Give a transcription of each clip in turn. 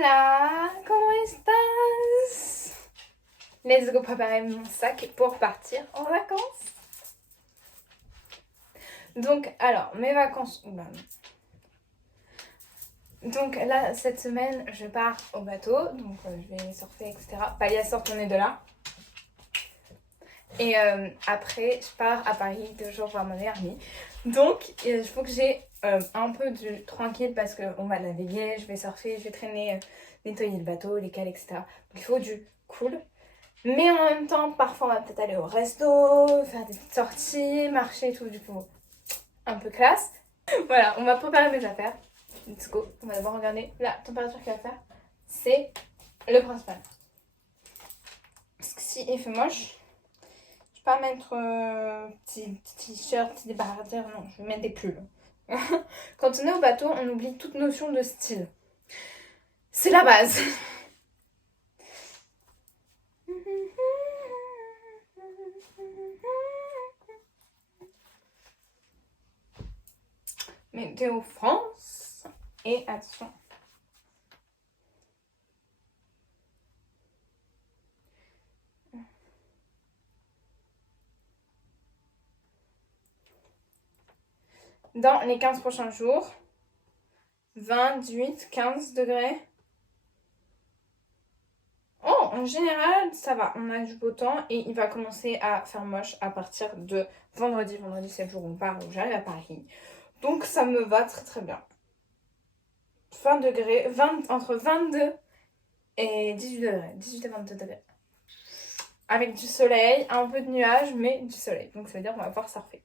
Hola, ¿cómo estás? Let's go préparer mon sac pour partir en vacances. Donc, alors, mes vacances... Oula. Donc là, cette semaine, je pars au bateau. Donc, je vais surfer, etc. Palia sort, on est de là. Et après, je pars à Paris 2 jours voir ma meilleure amie. Donc, il faut que j'ai un peu du tranquille parce qu'on va naviguer, je vais surfer, je vais traîner, nettoyer le bateau, les cales, etc. Donc, il faut du cool. Mais en même temps, parfois, on va peut-être aller au resto, faire des petites sorties, marcher et tout. Du coup, un peu classe. Voilà, on va préparer mes affaires. Let's go. On va d'abord regarder la température qu'il va faire. C'est le principal. Parce que si il fait moche... Je vais pas mettre petit t-shirt, petit débardeur, non, je vais mettre des pulls. Quand on est au bateau, on oublie toute notion de style. C'est la base. Météo France. Et attention. Dans les 15 prochains jours, 28, 15 degrés. Oh, en général, ça va. On a du beau temps et il va commencer à faire moche à partir de vendredi. Vendredi, c'est le jour où on part, où j'arrive à Paris. Donc, ça me va très très bien. 20 degrés, entre 22 et 18 degrés. 18 et 22 degrés. Avec du soleil, un peu de nuages, mais du soleil. Donc, ça veut dire qu'on va pouvoir surfer.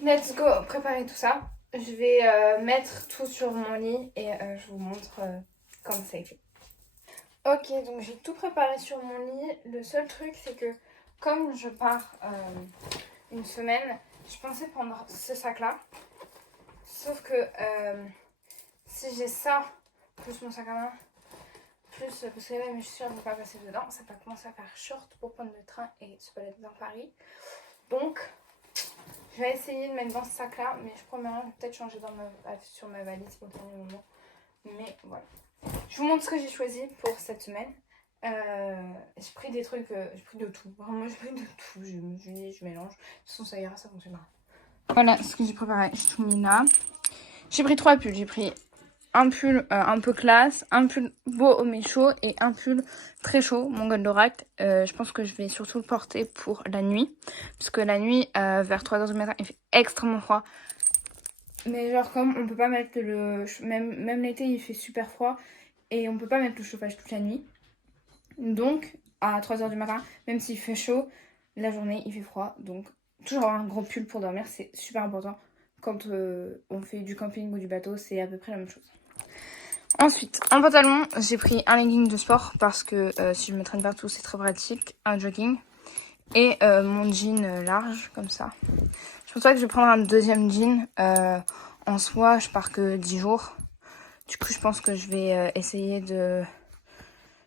Let's go préparer tout ça. Je vais mettre tout sur mon lit et je vous montre quand ça est fait. Ok, donc j'ai tout préparé sur mon lit. Le seul truc, c'est que comme je pars une semaine, je pensais prendre ce sac-là. Sauf que si j'ai ça, plus mon sac à main, plus parce que là mes chaussures ne vont pas passer dedans, ça va commencer à faire short pour prendre le train et se balader dans Paris. Donc, je vais essayer de mettre dans ce sac là, mais je promets, je vais peut-être changer sur ma valise pour le dernier moment. Mais voilà. Je vous montre ce que j'ai choisi pour cette semaine. J'ai pris des trucs, j'ai pris de tout. Vraiment, j'ai pris de tout. Je mélange. De toute façon, ça ira, ça fonctionnera. Voilà ce que j'ai préparé. J'ai tout mis là. J'ai pris 3 pulls. J'ai pris un pull un peu classe, un pull beau mais chaud et un pull très chaud, mon Goldorak. Je pense que je vais surtout le porter pour la nuit. Parce que la nuit, vers 3h du matin, il fait extrêmement froid. Mais genre comme on peut pas mettre le... Même l'été, il fait super froid. Et on peut pas mettre le chauffage toute la nuit. Donc, à 3h du matin, même s'il fait chaud, la journée, il fait froid. Donc, toujours avoir un gros pull pour dormir, c'est super important. Quand on fait du camping ou du bateau, c'est à peu près la même chose. Ensuite, en pantalon, j'ai pris un legging de sport parce que si je me traîne partout, c'est très pratique. Un jogging et mon jean large, comme ça. Je pense pas que je vais prendre un deuxième jean. En soi, je pars que 10 jours. Du coup, je pense que je vais essayer de...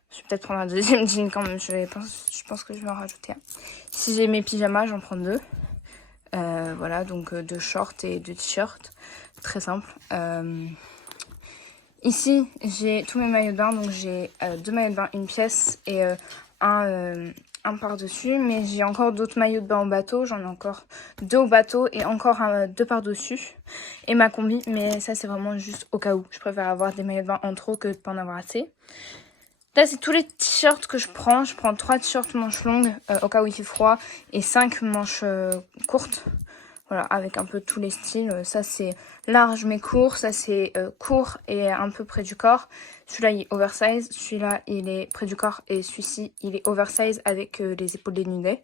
Je vais peut-être prendre un deuxième jean quand même. Je pense que je vais en rajouter un. Si j'ai mes pyjamas, j'en prends 2. Voilà, donc 2 shorts et 2 t-shirts. Très simple. Ici, j'ai tous mes maillots de bain. Donc, j'ai 2 maillots de bain, une pièce et un par-dessus. Mais j'ai encore d'autres maillots de bain au bateau. J'en ai encore 2 au bateau et encore 2 par-dessus. Et ma combi. Mais ça, c'est vraiment juste au cas où. Je préfère avoir des maillots de bain en trop que de pas en avoir assez. Là, c'est tous les t-shirts que je prends. Je prends 3 t-shirts manches longues au cas où il fait froid et 5 manches courtes. Voilà, avec un peu tous les styles. Ça, c'est large mais court. Ça, c'est court et un peu près du corps. Celui-là, il est oversize. Celui-là, il est près du corps. Et celui-ci, il est oversize avec les épaules dénudées.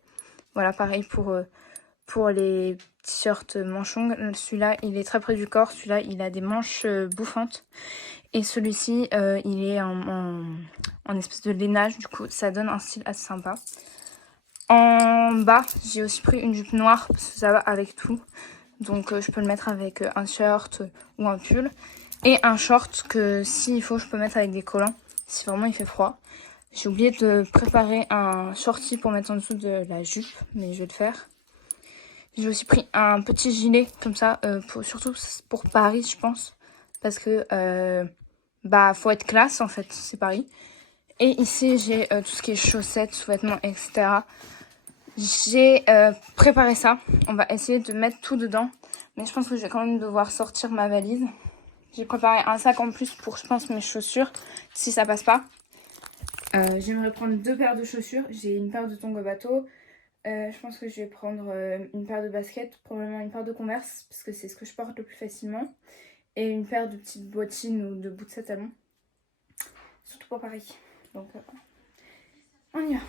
Voilà, pareil pour les t-shirts manches longues. Celui-là, il est très près du corps. Celui-là, il a des manches bouffantes. Et celui-ci, il est en espèce de lainage. Du coup, ça donne un style assez sympa. En bas, j'ai aussi pris une jupe noire parce que ça va avec tout. Donc, je peux le mettre avec un shirt ou un pull. Et un short que, s'il faut, je peux mettre avec des collants si vraiment il fait froid. J'ai oublié de préparer un shorty pour mettre en dessous de la jupe, mais je vais le faire. J'ai aussi pris un petit gilet comme ça, surtout pour Paris, je pense. Parce que, faut être classe, en fait, c'est Paris. Et ici, j'ai tout ce qui est chaussettes, sous-vêtements, etc. J'ai préparé ça. On va essayer de mettre tout dedans. Mais je pense que je vais quand même devoir sortir ma valise. J'ai préparé un sac en plus pour, je pense, mes chaussures, si ça passe pas. J'aimerais prendre 2 paires de chaussures. J'ai une paire de tongs au bateau. Je pense que je vais prendre une paire de baskets, probablement une paire de Converse, parce que c'est ce que je porte le plus facilement. Et une paire de petites bottines ou de boots à talons. Surtout pour Paris. Donc, on y va.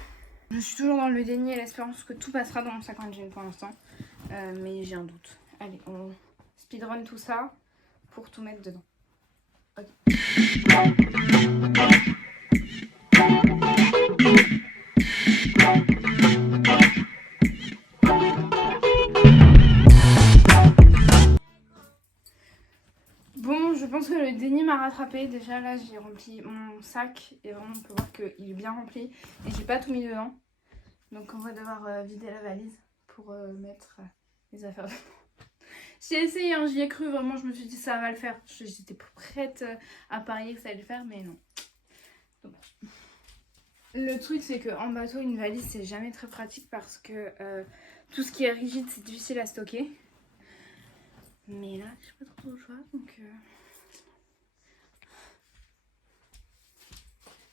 Je suis toujours dans le déni et l'espérance que tout passera dans mon sac en jean pour l'instant. Mais j'ai un doute. Allez, on speedrun tout ça pour tout mettre dedans. Ok. Bon, je pense que le déni m'a rattrapé. Déjà là, j'ai rempli mon sac et vraiment on peut voir qu'il est bien rempli. Et j'ai pas tout mis dedans. Donc on va devoir vider la valise pour mettre les affaires dedans. J'ai essayé, hein, j'y ai cru, vraiment, je me suis dit ça va le faire. J'étais prête à parier que ça allait le faire, mais non. Donc, le truc, c'est qu'en bateau, une valise, c'est jamais très pratique parce que tout ce qui est rigide, c'est difficile à stocker. Mais là, j'ai pas trop le choix, donc...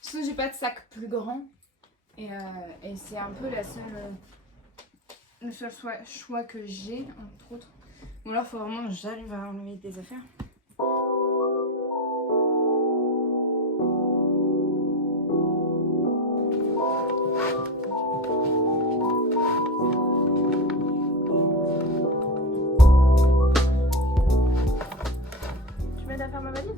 Sinon, j'ai pas de sac plus grand. Et c'est un peu le seul choix que j'ai, entre autres. Bon, là, il faut vraiment que j'arrive à enlever des affaires. Tu m'aides à faire ma valise?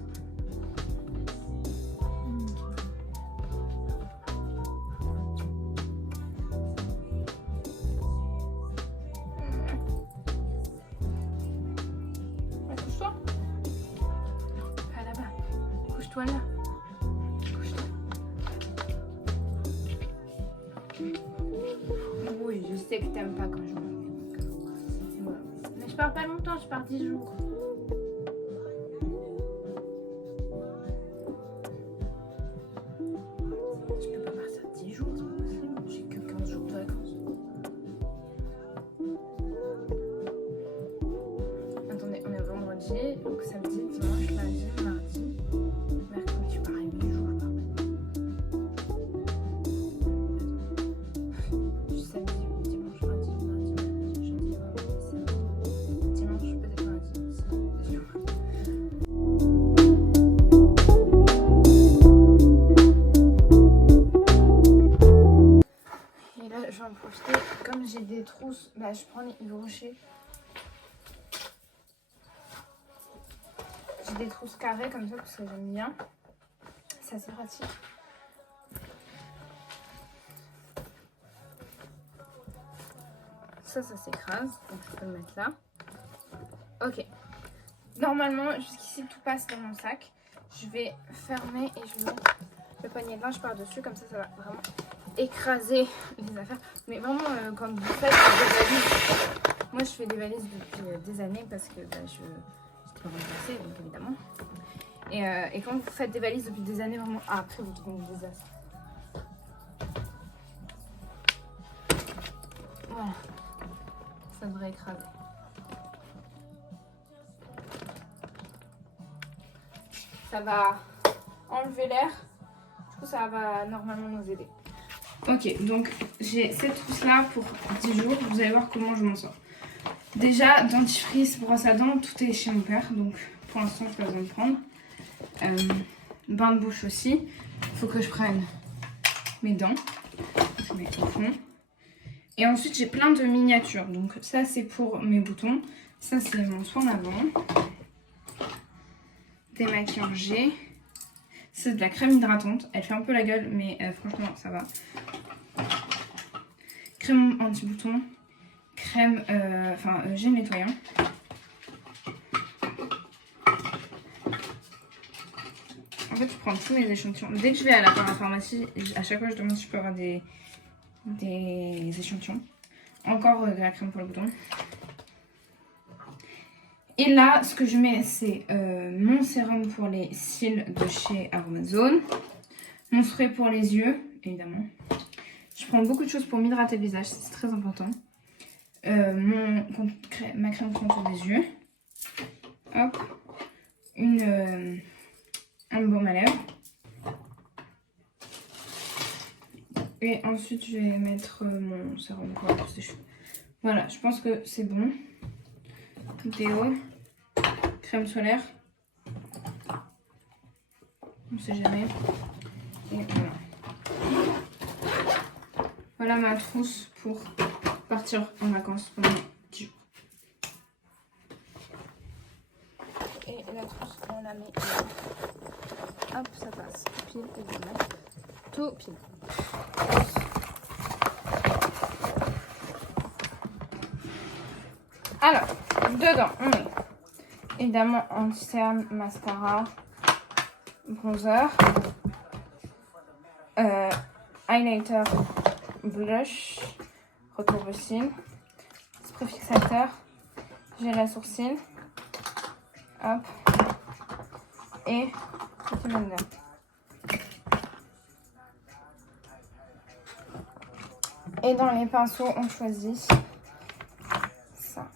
Couche-toi. Pas là-bas. Couche-toi là. Couche-toi. Oui, je sais que t'aimes pas quand je me voilà. Mais je pars pas longtemps, je pars 10 jours. Je peux pas partir 10 jours, c'est pas possible. J'ai que 15 jours de vacances. Attendez, on est vendredi, donc samedi, dimanche, lundi, mardi, mercredi, pareil, 8 jours. Samedi, dimanche, lundi, mardi, mercredi, jeudi, vendredi, samedi, dimanche, peut-être lundi, samedi. Et là, je vais en profiter. Comme j'ai des trousses, je prends les Yves Rocher. J'ai des trousses carrées comme ça parce que j'aime bien. C'est assez pratique. Ça s'écrase. Donc je peux le mettre là. Ok. Normalement, jusqu'ici, tout passe dans mon sac. Je vais fermer et je vais mettre le panier de linge par-dessus. Comme ça, ça va vraiment écraser les affaires. Mais vraiment, quand vous faites des valises... Moi, je fais des valises depuis des années parce que j'étais pas remplacée, donc évidemment. Et quand vous faites des valises depuis des années, vraiment... Ah, après, vous trouvez une désastre. Voilà. Ça devrait écraser. Ça va enlever l'air. Du coup, ça va normalement nous aider. Ok, donc j'ai cette trousse-là pour 10 jours. Vous allez voir comment je m'en sors. Déjà, dentifrice, brosse à dents, tout est chez mon père. Donc pour l'instant, je n'ai pas besoin de prendre. Bain de bouche aussi. Il faut que je prenne mes dents. Je mets au fond. Et ensuite, j'ai plein de miniatures. Donc ça, c'est pour mes boutons. Ça, c'est mon soin d'avant. Démaquillant G. C'est de la crème hydratante. Elle fait un peu la gueule, mais franchement, ça va. Crème anti-bouton. Crème, gel nettoyant. En fait, je prends tous mes échantillons. Dès que je vais à la parapharmacie, à chaque fois, je demande si je peux avoir des échantillons. Encore de la crème pour le bouton. Et là, ce que je mets, c'est mon sérum pour les cils de chez Aromazone. Mon spray pour les yeux, évidemment. Je prends beaucoup de choses pour m'hydrater le visage, c'est très important. Ma crème contour des yeux. Hop. Un baume à lèvres. Et ensuite, je vais mettre mon sérum pour la pousse des cheveux. Voilà, je pense que c'est bon. Déo. Crème solaire. On sait jamais. Et voilà. Voilà ma trousse pour partir en vacances pendant 10 jours. Et la trousse, on la met là. Hop, ça passe. Pile, évidemment. Tout pile. Alors, dedans, on met évidemment anti-cerne, mascara, bronzer, highlighter, blush, retour de cils, spray fixateur, gel à sourcils, hop, et petit blender. Et dans les pinceaux, on choisit ça.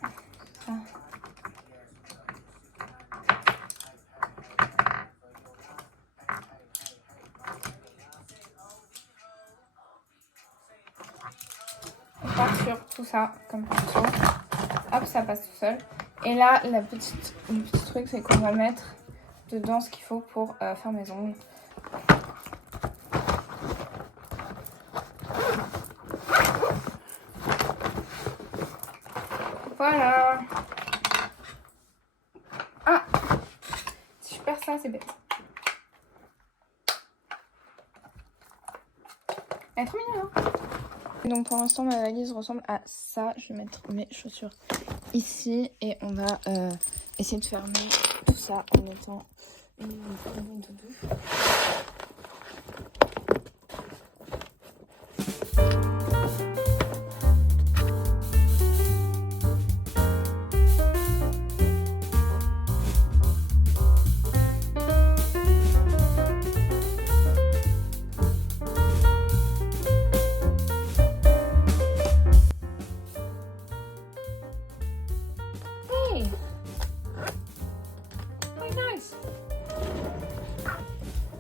On part sur tout ça comme pinceau. Hop, ça passe tout seul. Et là, le petit truc, c'est qu'on va mettre dedans ce qu'il faut pour faire mes ongles. Voilà. Ah, si je perds ça, c'est bête. Elle est trop mignonne, hein. Donc pour l'instant, ma valise ressemble à ça. Je vais mettre mes chaussures ici et on va essayer de fermer tout ça en mettant une doudou.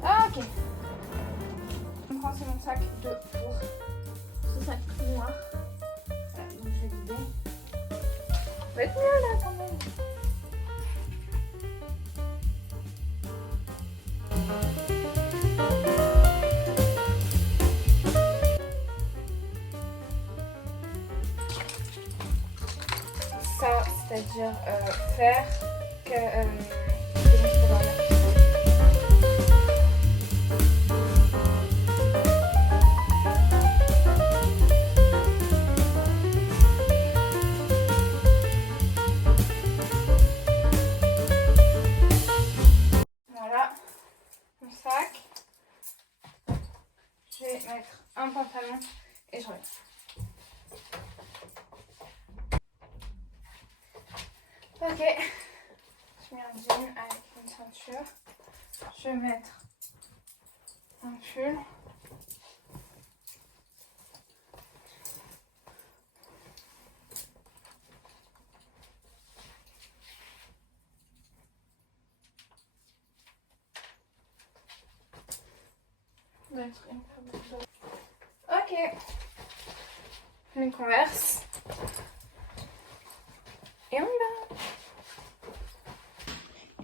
Ah, ok. On prend mon sac de pour ce sac noir. Voilà, donc je vais vider. Ça va être mieux là quand même. Ça, c'est-à-dire faire que voilà mon sac. Je vais mettre un pantalon et je reviens. Ok, je mets un jean avec une ceinture. Je vais mettre un pull. Ok, mes Converse. Et on y va.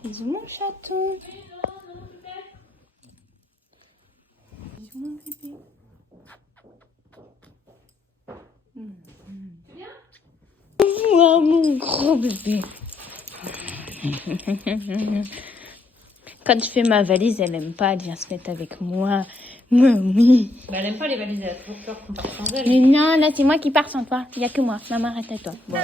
Bisous mon chaton. Bisous mon bébé. Bonjour mon gros bébé. Quand je fais ma valise, elle aime pas, elle vient se mettre avec moi. Oui. Bah, elle aime pas les valises, elle a toujours peur qu'on parte sans elle. Mais non, là c'est moi qui pars sans toi. Il n'y a que moi. Maman, reste à toi. Bon.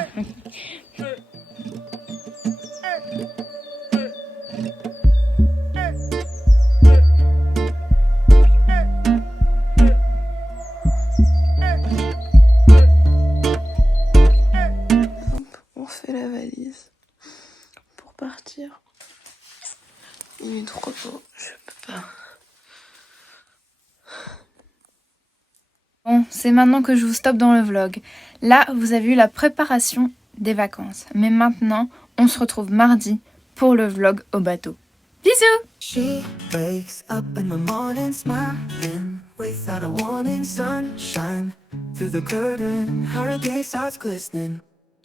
On fait la valise. Il est trop beau, je peux pas. Bon, c'est maintenant que je vous stoppe dans le vlog. Là, vous avez eu la préparation des vacances. Mais maintenant, on se retrouve mardi pour le vlog au bateau. Bisous! She wakes up in the morning smiling, without a warning, sunshine through the curtain, her gaze starts glistening.